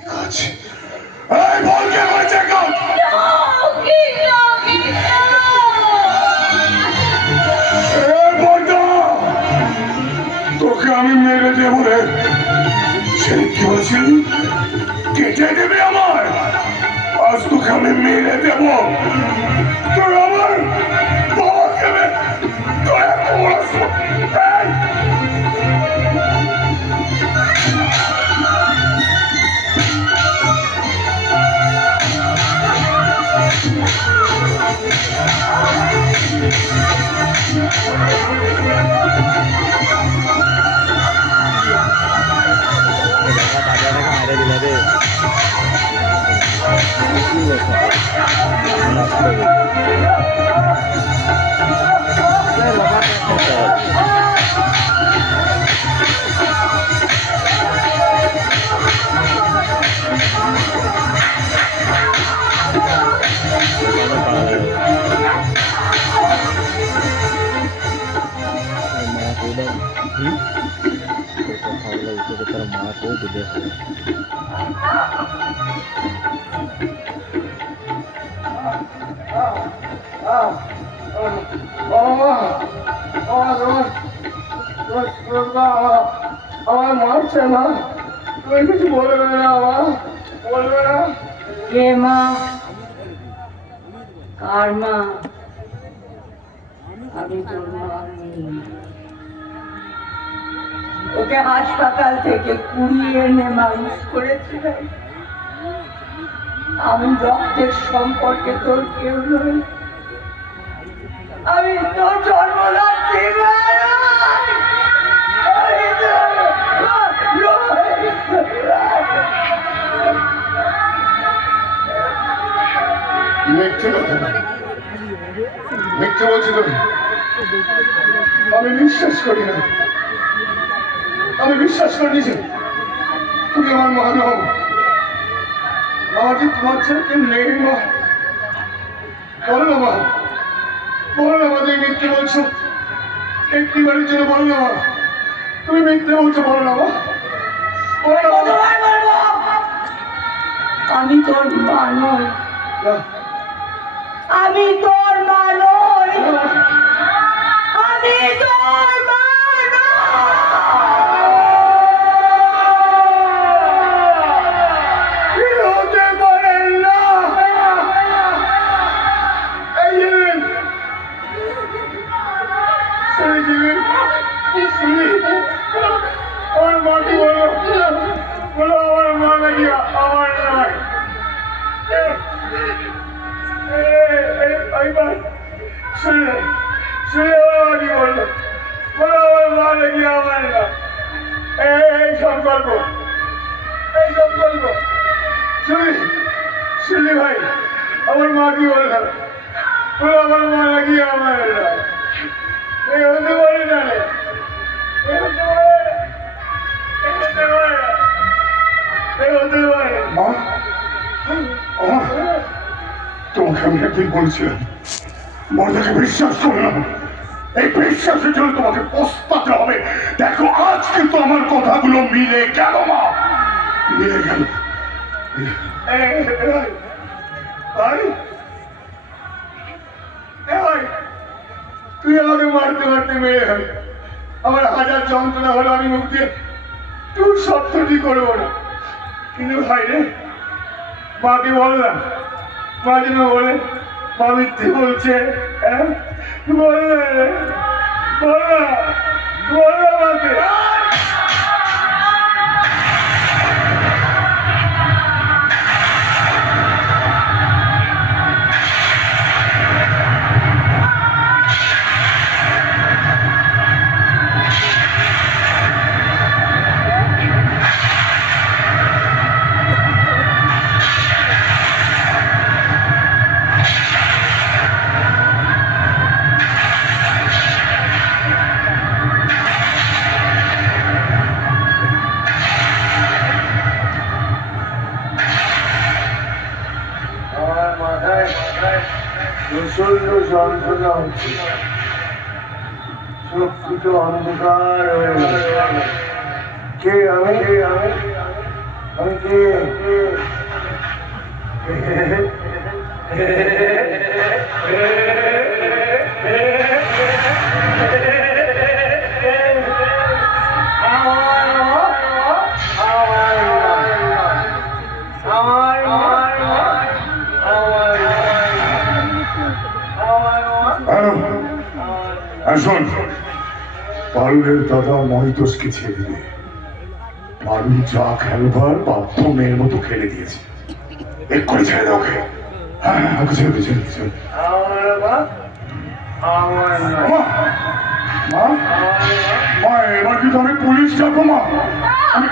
আছে এই বলকে বেঁচে গেল তোকে আমি মেরে দেবো রে সে কি বলছিলি কেটে দেবে আমার আজ তোকে আমি মেরে দেবো তোর আমার বাবাকে দয়া করছো আমার মারছে না তুমি কিছু বলবে না আমার বলবে না কে মা কার মা আমি তোর মা ওকে হাসপাতাল থেকে কুড়িয়ে এনে মানুষ করেছিলাম আমি রক্তের সম্পর্কে তোর কেউ নই আমি তোর জন্মদাত্রী মিথ্যে কথা মিথ্যে বলছি তুমি আমি বিশ্বাস করি না আমি বিশ্বাস করি যে তুমি আমার মা নও আমার যে তোমার ছেলে কেউ নেই মা বলো না মা বলো না মা তুমি মিথ্যে বলছো একটি বাড়ির জন্য বলো না মা তুমি মিথ্যে বলছো বলো না মা আমি তোর মা নই আমি তোর মা নই আমি তোর মা হতে পারেন না আমার মাটি বলো বলো আমার মা নাকি আমার নয় শুনে শুনে আমার মাটি বললো বলো আমার মা নাকি আমার না এই সংকল্প শুনি শুনি ভাই আমার মা কি বললো বলো আমার মা নাকি আমার না এই হতে পারে না রে তোমাকে আমি একদিন বলেছিলাম মর্দাকে বিশ্বাস করলাম এই বিশ্বাসের জন্য তোমাকে পস্তাতে হবে দেখো আজ কিন্তু আমার কথাগুলো মিলে গেল মা মিলে গেল তুই আমাকে মারতে মারতে মেরে গেল আমার হাজার যন্ত্রণা হলো আমি মুখ দিয়ে তুই সত্যটি করবো না কিন্তু ভাই রে মাকে বললাম মা যেন বলে মা মিথ্যে বলছে বললে বললা মাকে প্রচন্ড যন্ত্রণা হচ্ছে সব কিছু অন্ধকার হয়ে গেল কে আমি আমি কে? শোন, পারুলের দাদা মহিতোষকে ছেড়ে দিয়ে পারুল যা খেলবার বাধ্য মেয়ের মতো খেলে দিয়েছে। এক্ষুনি ছেড়ে দাও ওকে। হ্যাঁ, ওকে ছেড়ে দে, ছেড়ে দে, ছেড়ে দে। মা, এবার কিন্তু আমি পুলিশ যাবো মা। আমি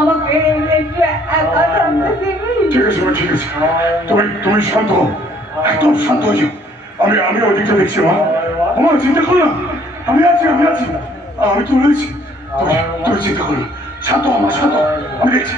আমাকে একা থাকতে দিবি? ঠিক আছে, ঠিক আছে, তুমি শান্ত হও, একদম শান্ত হয়ে যাও। আমি ওদিকটা দেখছি মা। আমার চিন্তা করো না, আমি আছি, আমি তো রয়েছি। তুমি চিন্তা করো না, শান্ত হও মা, শান্ত হও। আমি দেখছি।